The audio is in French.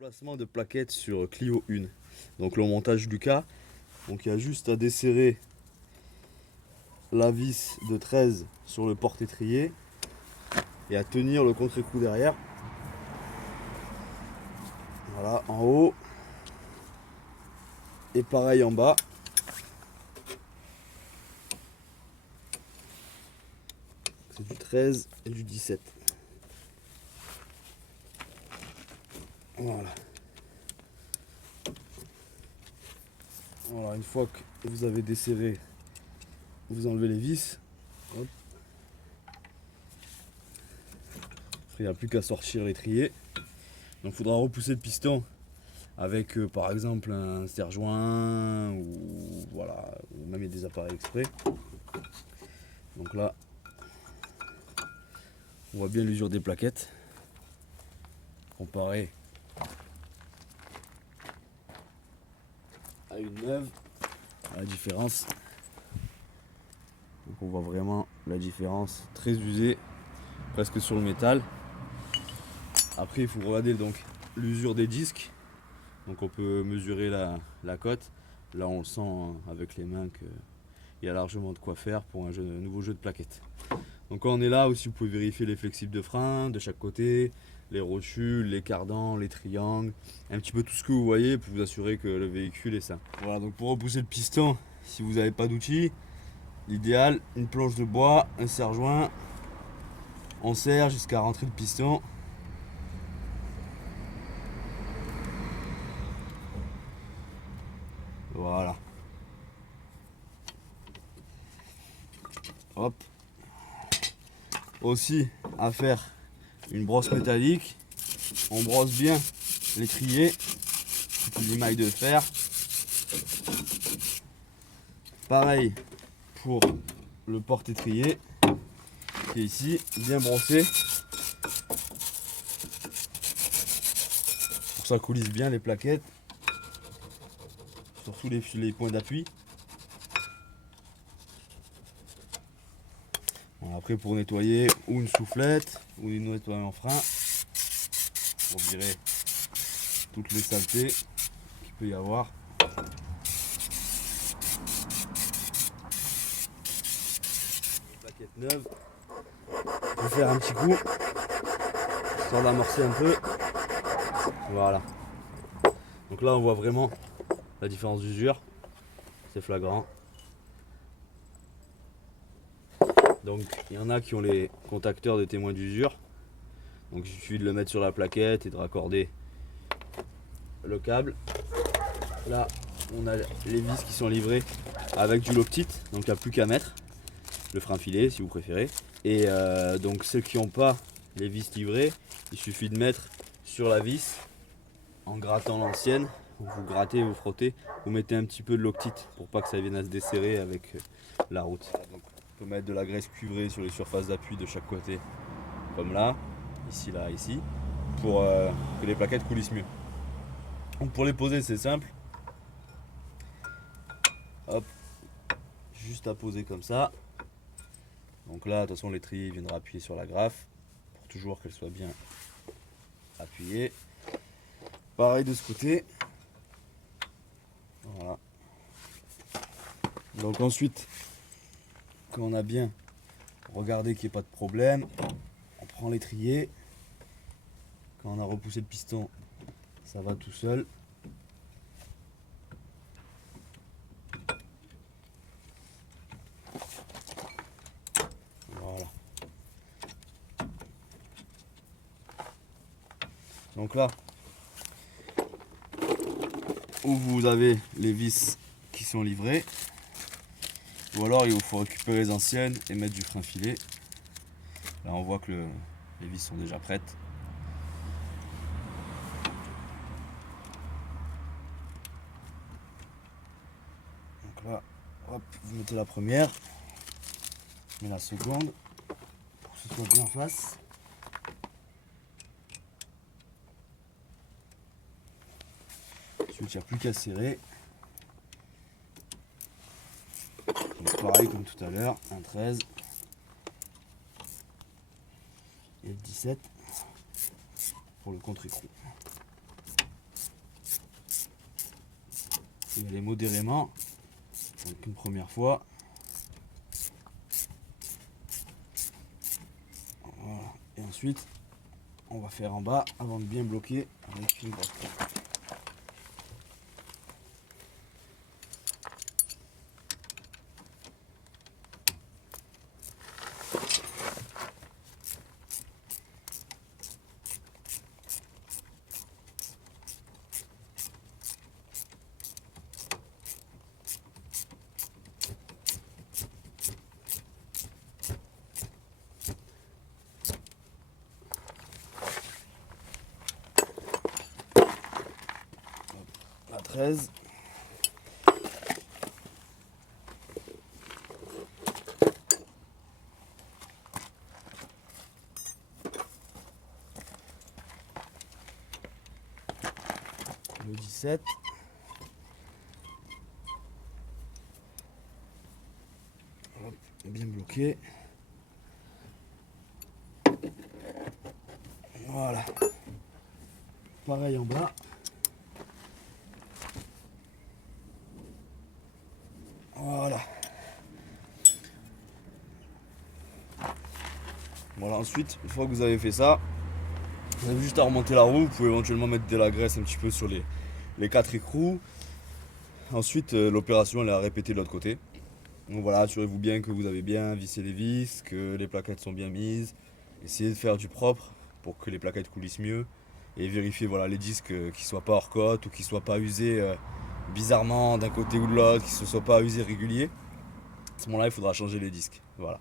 Remplacement de plaquettes sur Clio 1. Donc le montage du cas. Donc il y a juste à desserrer la vis de 13 sur le porte-étrier et à tenir le contre-écrou derrière. Voilà, en haut. Et pareil en bas. C'est du 13 et du 17. Voilà. Voilà, une fois que vous avez desserré, vous enlevez les vis. Hop. Il n'y a plus qu'à sortir l'étrier. Donc il faudra repousser le piston avec par exemple un serre-joint ou voilà, ou même il y a des appareils exprès. Donc là, on voit bien l'usure des plaquettes comparé à une neuve, la différence. Donc on voit vraiment la différence, très usée, presque sur le métal. Après il faut regarder donc l'usure des disques. Donc on peut mesurer la cote. Là on le sent avec les mains qu'il y a largement de quoi faire pour un nouveau jeu de plaquettes. Donc quand on est là aussi, vous pouvez vérifier les flexibles de frein de chaque côté, les rotules, les cardans, les triangles, un petit peu tout ce que vous voyez pour vous assurer que le véhicule est sain. Voilà, donc pour repousser le piston, si vous n'avez pas d'outils, l'idéal, une planche de bois, un serre-joint, on serre jusqu'à rentrer le piston. Voilà. Hop. Aussi à faire une brosse métallique. On brosse bien l'étrier, les émails de fer. Pareil pour le porte-étrier qui est ici, bien brossé. Pour que ça coulisse bien les plaquettes, surtout les points d'appui. Bon, après pour nettoyer ou une soufflette ou une nettoyer en frein pour virer toutes les saletés qu'il peut y avoir. Plaquette neuve, on peut faire un petit coup histoire d'amorcer un peu. Voilà. Donc là on voit vraiment la différence d'usure, c'est flagrant. Donc il y en a qui ont les contacteurs de témoins d'usure. Donc il suffit de le mettre sur la plaquette et de raccorder le câble. Là on a les vis qui sont livrées avec du Loctite, donc il n'y a plus qu'à mettre le frein filet si vous préférez. Et donc ceux qui n'ont pas les vis livrées, il suffit de mettre sur la vis en grattant l'ancienne. Vous grattez, vous frottez, vous mettez un petit peu de Loctite pour pas que ça vienne à se desserrer avec la route. Donc, on peut mettre de la graisse cuivrée sur les surfaces d'appui de chaque côté, comme là, ici, pour que les plaquettes coulissent mieux. Donc pour les poser c'est simple. Hop, juste à poser comme ça. Donc là, de toute façon, l'étrier viendra appuyer sur la graffe pour toujours qu'elle soit bien appuyée. Pareil de ce côté. Voilà. Donc ensuite, quand on a bien regardé qu'il n'y ait pas de problème, on prend l'étrier. Quand on a repoussé le piston, ça va tout seul. Voilà. Donc là, où vous avez les vis qui sont livrées, ou alors il vous faut récupérer les anciennes et mettre du frein filet. Là on voit que les vis sont déjà prêtes. Donc là, hop, vous mettez la première, mais la seconde, pour que ce soit bien en face. Ensuite, il n'y a plus qu'à serrer. Donc pareil comme tout à l'heure, un 13 et le 17 pour le contre-écrou. y aller modérément. Donc une première fois. Voilà. Et ensuite, on va faire en bas avant de bien bloquer avec une brosse. La 13. Le 17. Hop, bien bloqué. Voilà. Pareil en bas. Voilà. Voilà, ensuite, une fois que vous avez fait ça, vous avez juste à remonter la roue. Vous pouvez éventuellement mettre de la graisse un petit peu sur les 4 écrous. Ensuite, l'opération elle est à répéter de l'autre côté. Donc voilà, assurez-vous bien que vous avez bien vissé les vis, que les plaquettes sont bien mises. Essayez de faire du propre pour que les plaquettes coulissent mieux. Et vérifiez voilà, les disques qui ne soient pas hors cote ou qui ne soient pas usés bizarrement d'un côté ou de l'autre, qui ne soient pas usés réguliers. À ce moment-là, il faudra changer les disques. Voilà.